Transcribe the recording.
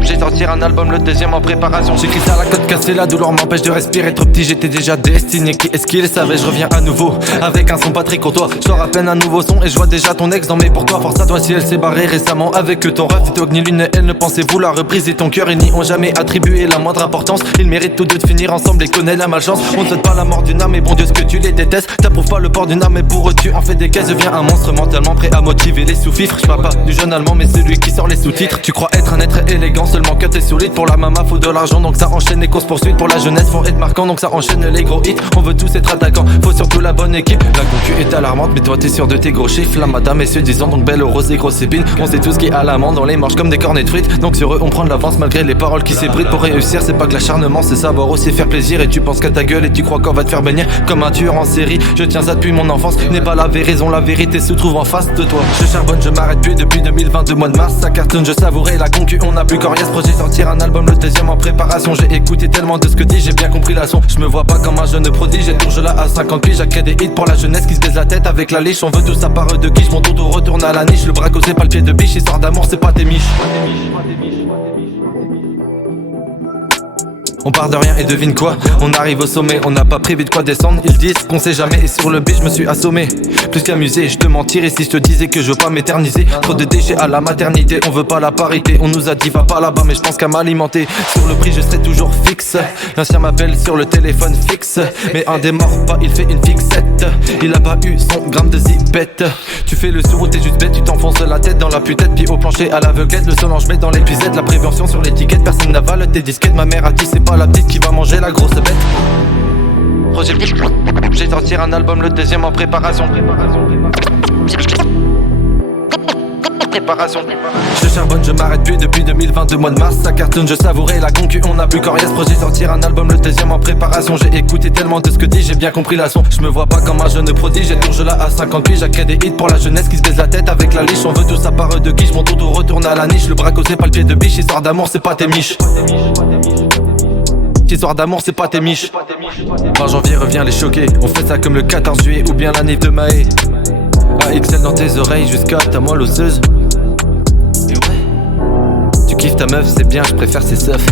J'ai sorti un album, le deuxième en préparation. J'écris ça à la côte cassée, la douleur m'empêche de respirer. Trop petit, j'étais déjà destiné. Qui est-ce qu'il savait, je reviens à nouveau avec un son pas très courtois. Je sors à peine un nouveau son et je vois déjà ton ex dans mes pour toi. Force à toi si elle s'est barrée récemment avec ton ref. Dog ni l'une elle ne pensait vouloir rebriser ton cœur. Ils n'y ont jamais attribué la moindre importance. Ils méritent tous deux de finir ensemble et connaît la malchance. On te donne pas la mort d'une âme, mais bon Dieu ce que tu les détestes. T'approuves pas le port d'une âme, mais pour eux tu en fais des caisses. Deviens un monstre mentalement prêt à motiver les sous-fifres. Je parle pas du jeune allemand mais celui qui sort les sous-titres. Tu crois être un être élégant seulement que t'es solide. Pour la mama faut de l'argent donc ça enchaîne les courses poursuites. Pour la jeunesse faut être marquant donc ça enchaîne les gros hits. On veut tous être attaquants, faut surtout la bonne équipe. La concu est alarmante mais toi t'es sûr de tes gros chiffres. La madame et se disant donc belle rose et grosse épine. On sait tous qui a la main dans les marches comme des cornets de frites. Donc sur eux on prend de l'avance malgré les paroles qui s'ébrident. Pour réussir c'est pas que l'acharnement, c'est savoir aussi faire plaisir. Et tu penses qu'à ta gueule et tu crois qu'on va te faire bénir comme un tueur en série. Je tiens ça depuis mon enfance, n'est pas la raison, la vérité se trouve en face de toi. Je charbonne, je m'arrête plus depuis 2022 mois de mars. Ça cartonne, je savourais la concu, on a plus coriace. Projet sortir un album, le deuxième en préparation. J'ai écouté tellement de ce que dit, j'ai bien compris la son. Je me vois pas comme un jeune prodige, j'ai toujours là à 50 piges. J'ai des hits pour la jeunesse qui se baise la tête avec la liche. On veut tout ça part de quiche, mon toto retourne à la niche. Le braco c'est pas le pied de biche, histoire d'amour c'est pas tes miches. On part de rien et devine quoi, on arrive au sommet, on n'a pas prévu de quoi descendre. Ils disent qu'on sait jamais et sur le beat je me suis assommé. Plus qu'amusé, je te mentirais si je te disais que je veux pas m'éterniser. Trop de déchets à la maternité, on veut pas la parité. On nous a dit va pas là-bas mais je pense qu'à m'alimenter. Sur le prix je serai toujours fixe. L'ancien m'appelle sur le téléphone fixe. Mais un des morts pas, il fait une fixette. Il a pas eu son gramme de zipette. Tu fais le sourd ou t'es juste bête, tu t'enfonces la tête dans la putette. Puis au plancher à l'aveuglette, le solange met dans l'épuisette. La prévention sur l'étiquette, personne n'avale tes disquettes. Ma mère a dit c'est pas la petite qui va manger la grosse bête. Projet, j'ai sorti un album, le deuxième en préparation. Je charbonne, je m'arrête plus depuis 2022 mois de mars. Ça cartonne, je savourais la concu, on a plus coriace. Projet sortir un album, le deuxième en préparation. J'ai écouté tellement de ce que dit, j'ai bien compris la son. Je me vois pas comme un jeune prodige, j'ai toujours là à 50 piges. J'ai créé des hits pour la jeunesse qui se baise la tête avec la liche. On veut tout ça part de quiche, mon toto retourne à la niche. Le braco c'est pas le pied de biche, histoire d'amour c'est pas tes miches. Histoire d'amour c'est pas tes miches. 20 janvier revient les choquer. On fait ça comme le 14 juillet ou bien l'année de Maé. AXL dans tes oreilles jusqu'à ta moelle osseuse. Et ouais, tu kiffes ta meuf, c'est bien, je préfère ses seufs.